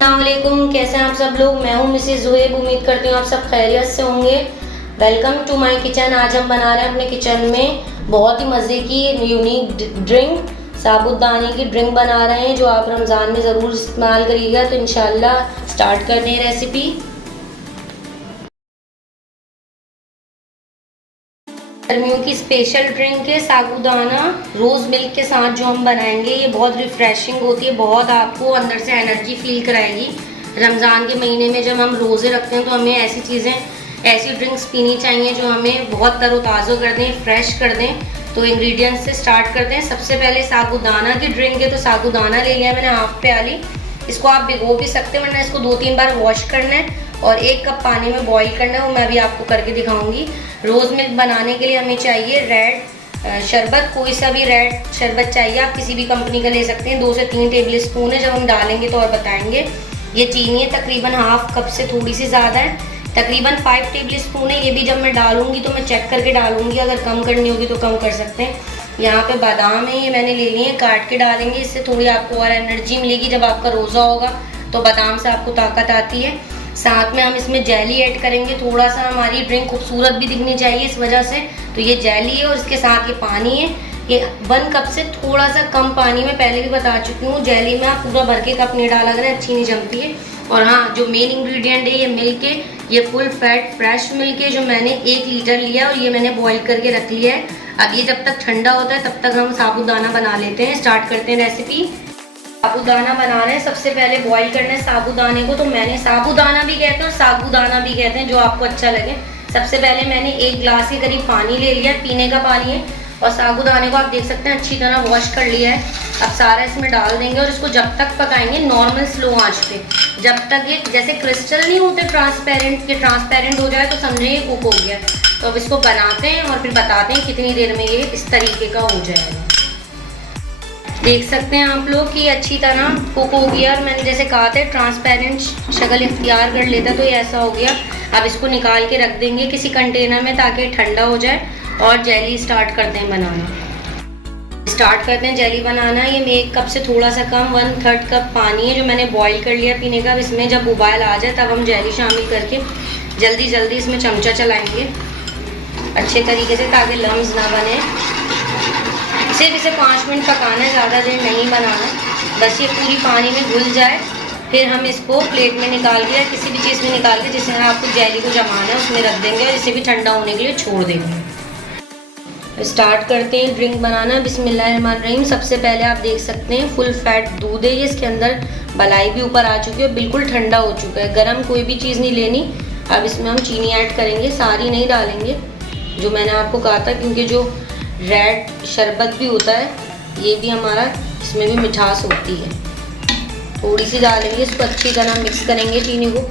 अस्सलामुअलैकुम, कैसे हैं आप सब लोग। मैं हूं मिसेस ज़ुहैब। उम्मीद करती हूँ आप सब खैरियत से होंगे। Welcome to my kitchen. आज हम बना रहे हैं अपने किचन में बहुत ही मज़े की यूनिक ड्रिंक, साबूदाने की ड्रिंक बना रहे हैं जो आप रमज़ान में ज़रूर इस्तेमाल करिएगा। तो इंशाल्लाह स्टार्ट करते हैं रेसिपी। गर्मियों की स्पेशल ड्रिंक है साबूदाना रोज़ मिल्क के साथ जो हम बनाएंगे। ये बहुत रिफ्रेशिंग होती है, बहुत आपको अंदर से एनर्जी फील कराएगी। रमज़ान के महीने में जब हम रोज़े रखते हैं तो हमें ऐसी चीज़ें, ऐसी ड्रिंक्स पीनी चाहिए जो हमें बहुत तरोताज़ा कर दें, फ्रेश कर दें। तो इंग्रेडिएंट्स से स्टार्ट करते हैं। सबसे पहले साबूदाना की ड्रिंक है तो साबूदाना ले लिया मैंने हाफ प्याली। इसको आप भिगो भी सकते हैं, वरना इसको 2-3 बार वॉश करना है और 1 कप पानी में बॉईल करना है। वो मैं अभी आपको करके दिखाऊंगी। रोज़ मिल्क बनाने के लिए हमें चाहिए रेड शरबत। कोई सा भी रेड शरबत चाहिए, आप किसी भी कंपनी का ले सकते हैं। 2 से 3 टेबल स्पून है। जब हम डालेंगे तो और बताएंगे। ये चीनी है, तकरीबन हाफ कप से थोड़ी सी ज़्यादा है, तकरीबन 5 टेबल स्पून है। ये भी जब मैं डालूंगी तो मैं चेक करके डालूंगी, अगर कम करनी होगी तो कम कर सकते हैं। यहाँ पे बादाम है, ये मैंने ले लिए हैं, काट के डालेंगे। इससे थोड़ी आपको और एनर्जी मिलेगी। जब आपका रोज़ा होगा तो बादाम से आपको ताकत आती है। साथ में हम इसमें जेली ऐड करेंगे। थोड़ा सा हमारी ड्रिंक खूबसूरत भी दिखनी चाहिए इस वजह से। तो ये जेली है और इसके साथ ये पानी है। ये 1 कप से थोड़ा सा कम पानी में पहले भी बता चुकी हूँ। जेली में आप पूरा भर के कप नहीं डाला करें, अच्छी नहीं जमती है। और हाँ, जो मेन इंग्रेडिएंट है ये मिल्क है। ये फुल फैट फ्रेश मिल्क है जो मैंने 1 लीटर लिया और ये मैंने बॉईल करके रख लिया है। अब ये जब तक ठंडा होता है तब तक हम साबूदाना बना लेते हैं। स्टार्ट करते हैं रेसिपी। साबूदाना बना रहे हैं। सबसे पहले बॉईल करना है साबूदाने को। तो मैंने साबूदाना भी कहते हैं और साबूदाना भी कहते हैं, जो आपको अच्छा लगे। सबसे पहले मैंने 1 गिलास के करीब पानी ले लिया, पीने का पानी है। और साबूदाने को आप देख सकते हैं अच्छी तरह वॉश कर लिया है। अब सारा इसमें डाल देंगे और इसको जब तक पकाएंगे नॉर्मल स्लो आंच पे, जब तक ये जैसे क्रिस्टल नहीं होते ट्रांसपेरेंट, ये ट्रांसपेरेंट हो जाए तो समझे ये कुक हो गया। तो अब इसको बनाते हैं और फिर बताते हैं कितनी देर में ये इस तरीके का हो जाएगा। देख सकते हैं आप लोग कि अच्छी तरह कुक हो गया और मैंने जैसे कहा था ट्रांसपेरेंट शक्ल इख्तियार कर लेता, तो ये ऐसा हो गया। अब इसको निकाल के रख देंगे किसी कंटेनर में ताकि ठंडा हो जाए। और जेली स्टार्ट करते हैं बनाना। स्टार्ट करते हैं जेली बनाना। ये 1 कप से थोड़ा सा कम 1/3 कप पानी है जो मैंने बॉईल कर लिया पीने का। अब इसमें जब उबाल आ जाए तब हम जेली शामिल करके जल्दी जल्दी इसमें चमचा चलाएँगे अच्छे तरीके से ताकि लम्स ना बने। सिर्फ इसे 5 मिनट पकाना है, ज़्यादा देर नहीं बनाना। बस ये पूरी पानी में घुल जाए, फिर हम इसको प्लेट में निकाल के या किसी भी चीज़ में निकाल के जिसमें आपको जेली को जमाना है उसमें रख देंगे और इसे भी ठंडा होने के लिए छोड़ देंगे। स्टार्ट करते हैं ड्रिंक बनाना। बिस्मिल्लाहिर्रहमानिर्रहीम। सबसे पहले आप देख सकते हैं फुल फैट दूध है ये, इसके अंदर मलाई भी ऊपर आ चुकी है, बिल्कुल ठंडा हो चुका है। गर्म कोई भी चीज़ नहीं लेनी। अब इसमें हम चीनी ऐड करेंगे, सारी नहीं डालेंगे जो मैंने आपको कहा था, क्योंकि जो रेड शरबत भी होता है ये भी हमारा, इसमें भी मिठास होती है। थोड़ी सी डालेंगे, इसको अच्छी तरह मिक्स करेंगे। चीनी को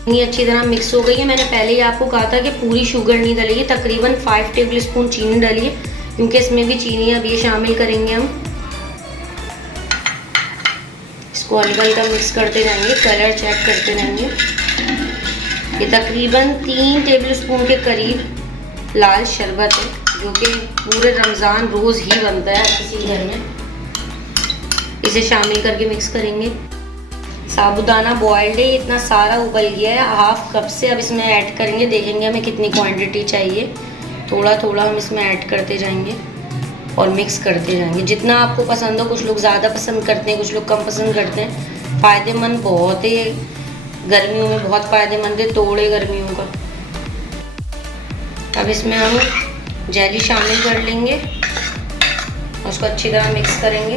चीनी अच्छी तरह मिक्स हो गई है। मैंने पहले ही आपको कहा था कि पूरी शुगर नहीं डालिए, तकरीबन 5 टेबल स्पून चीनी डालिए, क्योंकि इसमें भी चीनी अब ये शामिल करेंगे हम। इसको हल्का हल्का मिक्स करते रहेंगे, कलर चेक करते रहेंगे। ये तकरीबन 3 टेबल स्पून के करीब लाल शरबत है जो कि पूरे रमज़ान रोज़ ही बनता है किसी घर में। इसे शामिल करके मिक्स करेंगे। साबूदाना बॉइल्ड है, इतना सारा उबल गया है हाफ कप से। अब इसमें ऐड करेंगे, देखेंगे हमें कितनी क्वांटिटी चाहिए। थोड़ा थोड़ा हम इसमें ऐड करते जाएंगे और मिक्स करते जाएंगे जितना आपको पसंद हो। कुछ लोग ज़्यादा पसंद करते हैं, कुछ लोग कम पसंद करते हैं। फ़ायदेमंद बहुत है, गर्मियों में बहुत फ़ायदेमंद है, तोड़े गर्मियों का। अब इसमें हम जेली शामिल कर लेंगे और उसको अच्छी तरह मिक्स करेंगे।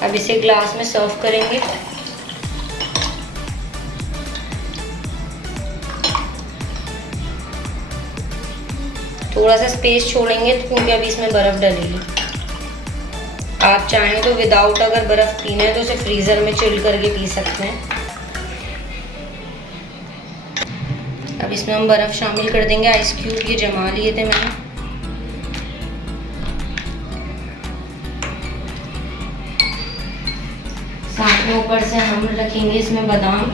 अब इसे ग्लास में सर्व करेंगे। थोड़ा सा स्पेस छोड़ेंगे क्योंकि अभी इसमें बर्फ़ डलेगी। आप चाहें तो विदाउट अगर बर्फ़ पीना है तो उसे फ्रीज़र में चिल करके पी सकते हैं। अब इसमें हम बर्फ़ शामिल कर देंगे। आइस क्यूब ये जमा लिए थे मैंने। साथ में ऊपर से हम रखेंगे इसमें बादाम।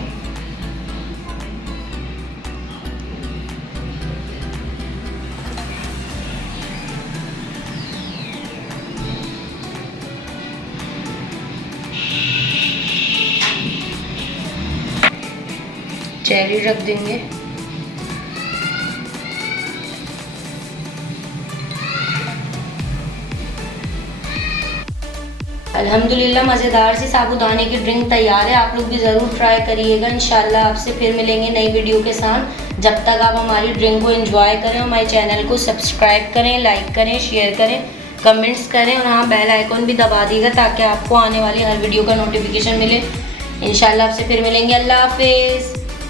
चेरी रख देंगे। अल्हम्दुलिल्लाह मज़ेदार सी साबूदाने की ड्रिंक तैयार है। आप लोग भी ज़रूर ट्राई करिएगा। इंशाल्लाह आपसे फिर मिलेंगे नई वीडियो के साथ। जब तक आप हमारी ड्रिंक को एंजॉय करें, हमारे चैनल को सब्सक्राइब करें, लाइक करें, शेयर करें, कमेंट्स करें और हाँ बेल आइकॉन भी दबा दीजिएगा ताकि आपको आने वाली हर वीडियो का नोटिफिकेशन मिले। इंशाल्लाह आपसे फिर मिलेंगे। अल्लाह हाफिज़।